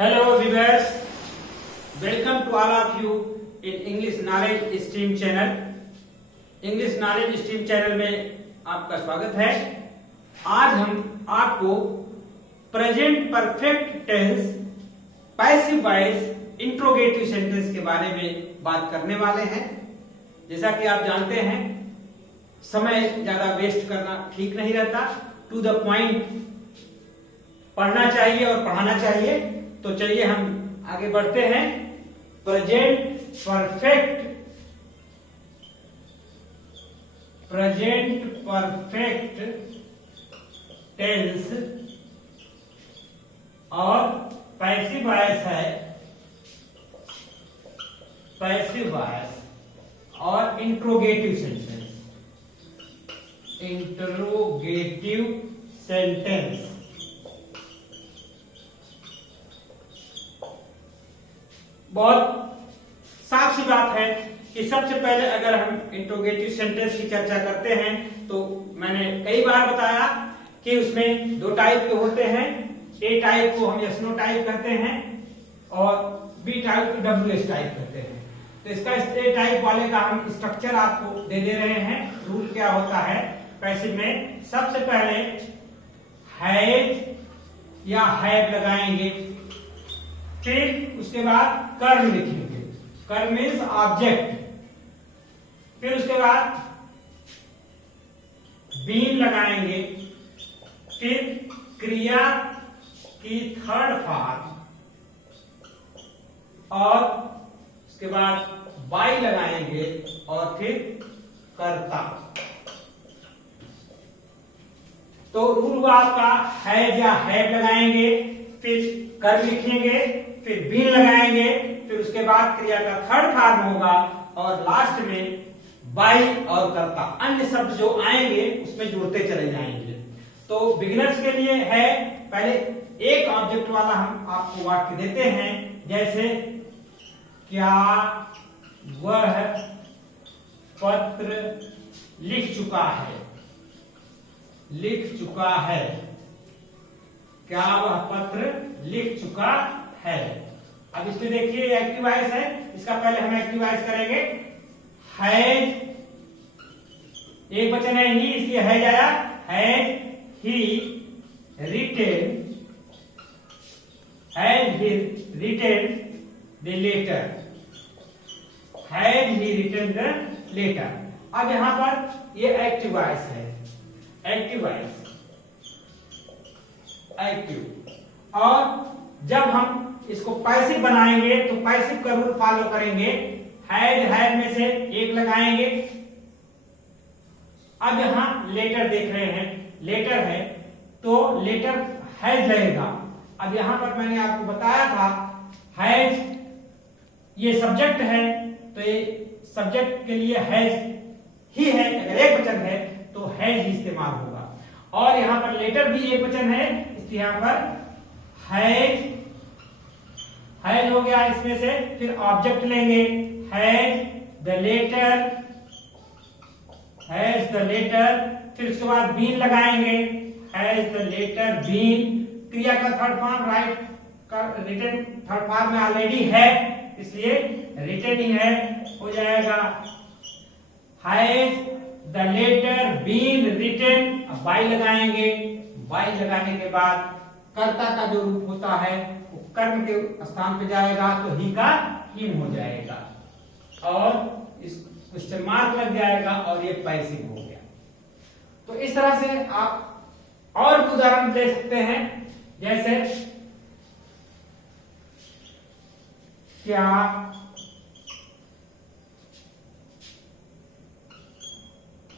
Hello viewers, welcome to all of you in English Knowledge Stream channel. English Knowledge Stream channel में आपका स्वागत है। आज हम आपको present perfect tense passive voice interrogative sentence के बारे में बात करने वाले हैं। जैसा कि आप जानते हैं, समय ज्यादा वेस्ट करना ठीक नहीं रहता, टू द पॉइंट पढ़ना चाहिए और पढ़ाना चाहिए। तो चलिए हम आगे बढ़ते हैं। प्रेजेंट परफेक्ट टेंस और पैसिव वॉइस है, पैसिव वॉइस और इंट्रोगेटिव सेंटेंस। बहुत साफ सी बात है कि सबसे पहले अगर हम इंट्रोगेटिव सेंटेंस की चर्चा करते हैं तो मैंने कई बार बताया कि उसमें दो टाइप के होते हैं। ए टाइप को हम यस नो टाइप कहते हैं और बी टाइप को डब्ल्यू एस टाइप कहते हैं। तो इसका ए टाइप वाले का हम स्ट्रक्चर आपको दे रहे हैं। रूल क्या होता है पैसिव में? सबसे पहले हैज या हैव लगाएंगे, फिर उसके बाद कर्म लिखेंगे, कर्म मीन्स ऑब्जेक्ट, फिर उसके बाद बीन लगाएंगे, फिर क्रिया की थर्ड फॉर्म और उसके बाद बाई लगाएंगे और फिर कर्ता। तो रूल हुआ आपका हैज या हैव लगाएंगे, फिर कर्म लिखेंगे, फिर बीन लगाएंगे, फिर उसके बाद क्रिया का थर्ड फॉर्म होगा और लास्ट में बाई और कर्ता। अन्य शब्द जो आएंगे उसमें जोड़ते चले जाएंगे। तो बिगिनर्स के लिए है, पहले एक ऑब्जेक्ट वाला हम आपको वाक्य देते हैं, जैसे क्या वह पत्र लिख चुका है, लिख चुका है, क्या वह पत्र लिख चुका है। अब इसमें देखिए एक्टिव वॉइस है, इसका पहले हम एक्टिव वॉइस करेंगे। हैज एक वचन है ही, इसलिए हैज आया। Has he written the letter, has he written the letter. अब यहां पर ये एक्टिव वॉइस है, एक्टिव वॉइस एक्टिव। और जब हम इसको पैसिव बनाएंगे तो पैसिव का रूल फॉलो करेंगे। हैज में से एक लगाएंगे। अब यहां लेटर देख रहे हैं, लेटर है तो लेटर हैज लगेगा। अब यहां पर मैंने आपको बताया था हैज ये सब्जेक्ट है, तो ये सब्जेक्ट के लिए हैज ही है। अगर एक वचन है तो हैज ही इस्तेमाल होगा। और यहां पर लेटर भी एक वचन है, इसलिए यहां पर हैज हो गया इसमें से। फिर ऑब्जेक्ट लेंगे, हैज द लेटर, फिर उसके बाद बीन लगाएंगे, हैज द लेटर बीन। क्रिया का थर्ड फॉर्म राइट का रिटन थर्ड फॉर्म में ऑलरेडी है, इसलिए रिटन ही है, हो जाएगा has the letter been written. अब बाई लगाएंगे, बाई लगाने के बाद कर्ता का जो रूप होता है वो कर्म के स्थान पे जाएगा, तो ही का हिम हो जाएगा और इस क्वेश्चन मार्क लग जाएगा और ये पैसिव हो गया। तो इस तरह से आप और भी उदाहरण दे सकते हैं, जैसे क्या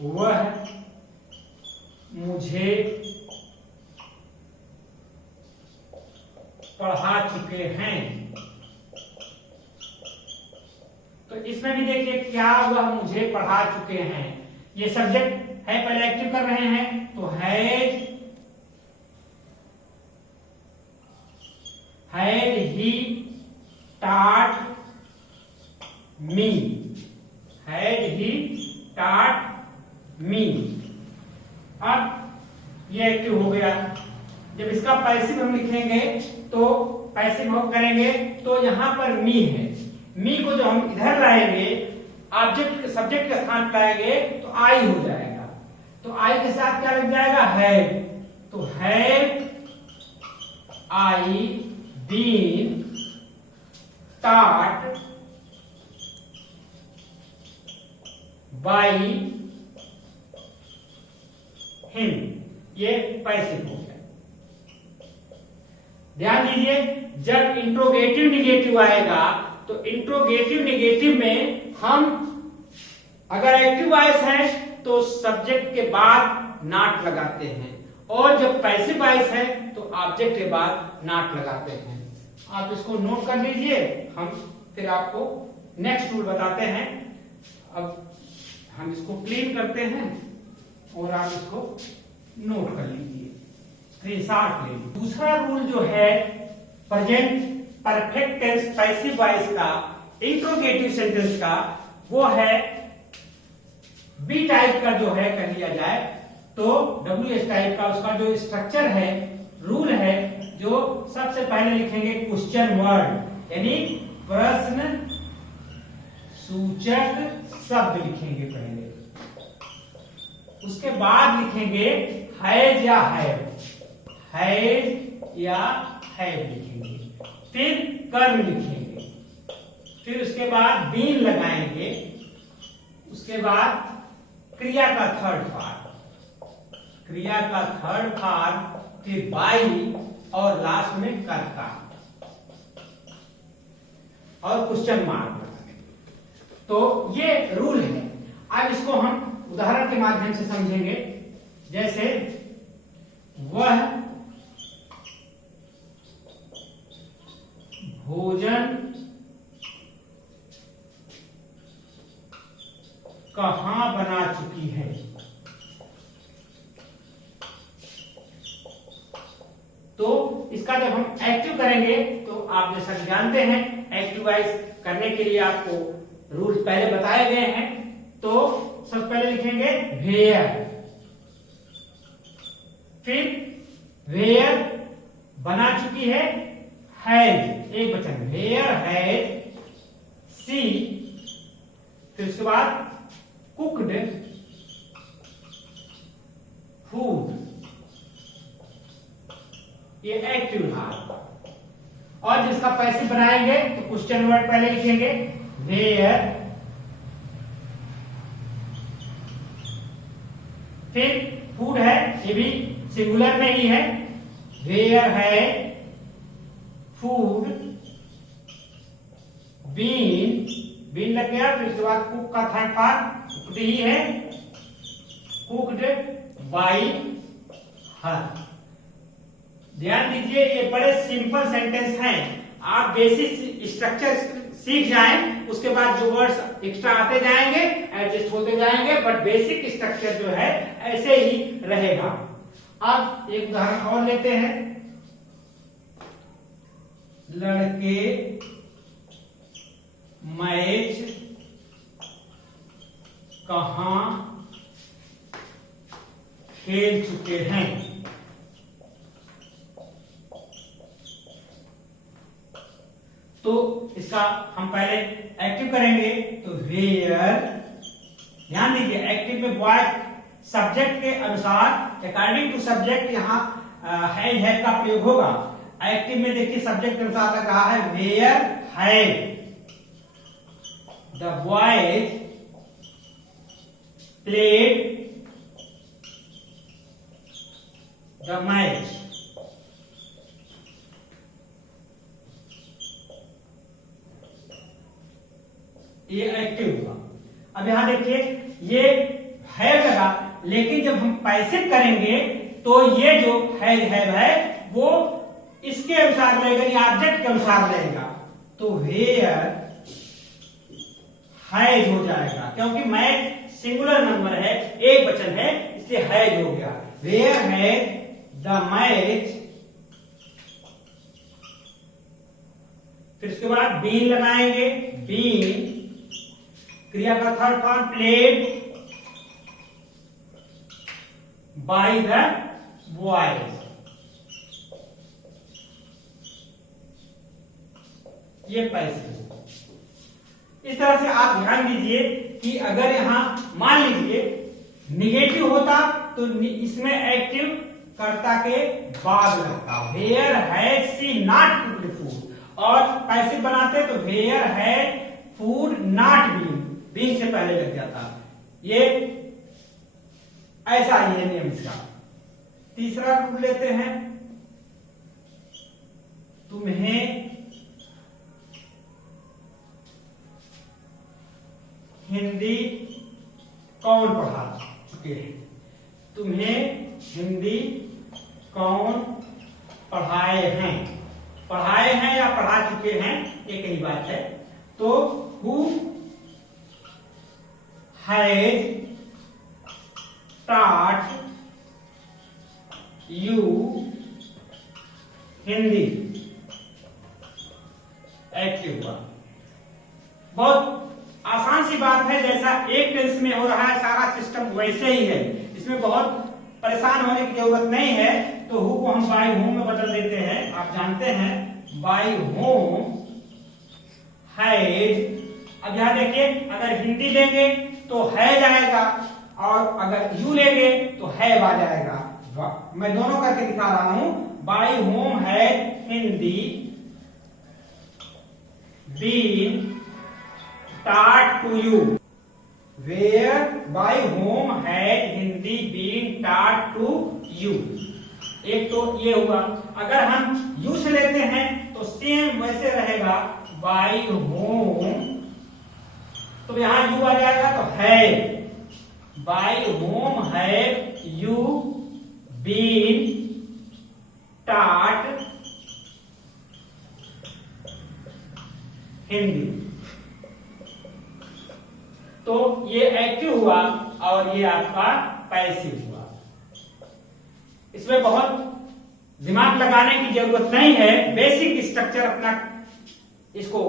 वह मुझे पढ़ा चुके हैं। तो इसमें भी देखिए क्या वह मुझे पढ़ा चुके हैं, ये सब्जेक्ट है, पहले एक्टिव कर रहे हैं तो has he taught me, has he taught me। अब ये एक्टिव हो गया। जब इसका पैसिव हम लिखेंगे तो पैसिव हम करेंगे तो यहाँ पर मी है, मी को जो हम इधर लाएंगे ऑब्जेक्ट सब्जेक्ट के स्थान पर लाएंगे तो आई हो जाएगा। तो आई के साथ क्या लग जाएगा, है। तो have I been taught by him, ये पैसिव हो गया। ध्यान दीजिए, जब इंट्रोगेटिव निगेटिव आएगा तो इंट्रोगेटिव निगेटिव में हम अगर एक्टिव वॉइस है तो सब्जेक्ट के बाद नॉट लगाते हैं, और जब पैसिव वॉइस है तो ऑब्जेक्ट के बाद नॉट लगाते हैं। आप इसको नोट कर लीजिए, हम फिर आपको नेक्स्ट रूल बताते हैं। अब हम इसको क्लीन करते हैं और आप इसको नोट कर लीजिए, स्क्रीनशॉट ले लीजिए। दूसरा रूल जो है present perfect tense passive voice का इंट्रोगेटिव सेंटेंस का, वो है बी टाइप का जो है कह लिया जाए तो WH टाइप का उसका जो स्ट्रक्चर है, रूल है, जो सबसे पहले लिखेंगे क्वेश्चन वर्ड, यानी प्रश्न सूचक शब्द लिखेंगे पहले, उसके बाद लिखेंगे हैज या हैव, हैज या हैव लिखेंगे, फिर कर्म लिखेंगे, फिर उसके बाद बीन लगाएंगे, उसके बाद क्रिया का थर्ड पार्ट, क्रिया का थर्ड पार्ट, फिर बाई, और लास्ट में कर्ता और क्वेश्चन मार्क लगाएंगे। तो ये रूल है। अब इसको हम उदाहरण के माध्यम से समझेंगे। जैसे वह भोजन कहां बना चुकी है, तो इसका जब हम एक्टिव करेंगे तो आप जैसा जानते हैं एक्टिव वॉइस करने के लिए आपको रूल्स पहले बताए गए हैं। तो सबसे पहले लिखेंगे वेयर, फिर वेयर बना चुकी है, हैज एक वचन, वेयर हैज सी, फिर उसके बाद कुक्ड फूड, ये एक्टिव था। और जिसका पैसिव बनाएंगे तो क्वेश्चन वर्ड पहले लिखेंगे वेयर, फिर फूड है, ये भी सिंगुलर में ही है, वेयर है फूड, बीन, बीन लग गया, फिर उसके बाद कुक का थर्ड पार्ट कुकड ही है, कुकड बाई हर। ध्यान दीजिए, ये बड़े सिंपल सेंटेंस हैं। आप बेसिक स्ट्रक्चर सीख जाएं, उसके बाद जो वर्ड्स एक्स्ट्रा आते जाएंगे, एडजस्ट होते जाएंगे, बट बेसिक स्ट्रक्चर जो है ऐसे ही रहेगा। अब एक उदाहरण और लेते हैं। लड़के मैच कहां खेल चुके हैं, तो इसका हम पहले एक्टिव करेंगे तो वेयर। ध्यान दीजिए, एक्टिव में बॉय सब्जेक्ट के अनुसार अकॉर्डिंग टू सब्जेक्ट यहां हैव का प्रयोग होगा। एक्टिव में देखिए सब्जेक्ट के अनुसार लग रहा है where have the boys played the match. ये एक्टिव हुआ। अब यहां देखिए ये है लगा, लेकिन जब हम पैसिव करेंगे तो ये जो है वो इसके अनुसार रहेगा, यानी ऑब्जेक्ट के अनुसार रहेगा। तो वेयर हैज हो जाएगा, क्योंकि मैच सिंगुलर नंबर है, एक वचन है, इसलिए हैज हो गया। वेयर हैज द मैच, फिर उसके बाद बीन लगाएंगे, बीन क्रिया का third form played by the boys. ये पैसिव। इस तरह से आप ध्यान दीजिए कि अगर यहां मान लीजिए निगेटिव होता तो इसमें एक्टिव कर्ता के बाद लगता, where has she not cooked food, और पैसिव बनाते तो where had food not been, been से पहले लग जाता। ये ऐसा ही है नियम इसका। तीसरा रूल लेते हैं, तुम्हें हिंदी कौन पढ़ा चुके हैं, तुम्हें हिंदी कौन पढ़ाए हैं, पढ़ाए हैं या पढ़ा चुके हैं एक ही बात है। तो who has taught you Hindi, active हुआ। बहुत आसान सी बात है, जैसा एक टेंस में हो रहा है सारा सिस्टम वैसे ही है, इसमें बहुत परेशान होने की जरूरत नहीं है। तो हु को हम बाय होम में बदल देते हैं, आप जानते हैं बाय होम हैज। अब यहां देखिए, अगर हिंदी लेंगे तो हैज आएगा, और अगर यू लेंगे तो हैव आ जाएगा। मैं दोनों करके दिखा रहा हूं। By whom has Hindi been taught to you, where by whom had Hindi been taught to you। एक तो ये हुआ। अगर हम यू से लेते हैं तो सेम वैसे रहेगा, बाय होम, तो यहां यू आ जाएगा तो है, by whom have you been taught Hindi. तो ये एक्टिव हुआ और ये आपका पैसिव हुआ। इसमें बहुत दिमाग लगाने की जरूरत नहीं है, बेसिक स्ट्रक्चर अपना इसको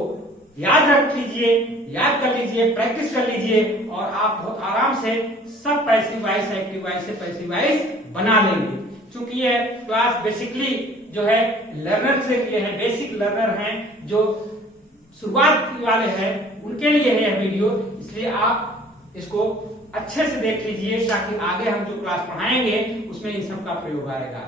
याद रख लीजिए, याद कर लीजिए, प्रैक्टिस कर लीजिए, और आप बहुत आराम से सब पैसिव वॉइस एक्टिव वॉइस से पैसिव वॉइस बना लेंगे। क्योंकि ये क्लास बेसिकली जो है लर्नर से लिए है, बेसिक लर्नर हैं, जो शुरुआत वाले हैं, उनके लिए है यह वीडियो। इसलिए आप इसको अच्छे से देख लीजिए, ताकि आगे हम जो क्लास पढ़ाएंगे उसमें इन सब का प्रयोग आएगा।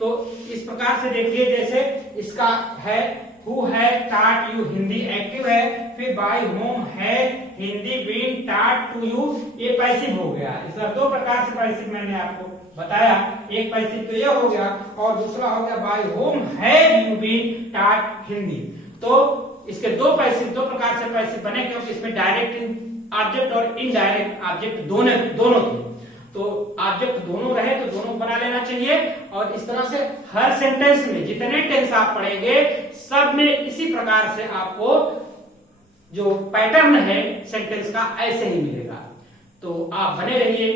तो इस प्रकार से देखिए, जैसे इसका है हु है taught you हिंदी एक्टिव है, फिर बाय होम है Hindi been taught to you, ये पैसिव हो गया। इसका दो प्रकार से पैसिव मैंने आपको बताया, एक पैसिव तो ये हो गया, और दूसरा हो गया बाय होम है यू बीन taught हिंदी। तो इसके दो पैसिव, दो प्रकार से पैसिव बने, क्योंकि इसमें डायरेक्ट ऑब्जेक्ट और इनडायरेक्ट ऑब्जेक्ट दोनों थे। तो ऑब्जेक्ट दोनों रहे तो दोनों बना लेना चाहिए। और इस तरह से हर सेंटेंस में जितने टेंस आप पढ़ेंगे सब में इसी प्रकार से आपको जो पैटर्न है सेंटेंस का ऐसे ही मिलेगा। तो आप बने रहिए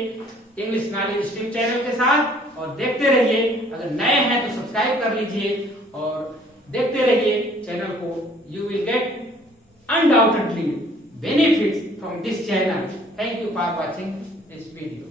इंग्लिश नॉलेज स्ट्रीम चैनल के साथ और देखते रहिए। अगर नए हैं तो सब्सक्राइब कर लीजिए और देखते रहिए चैनल को। You will get undoubtedly benefits from this channel. Thank you for watching this video.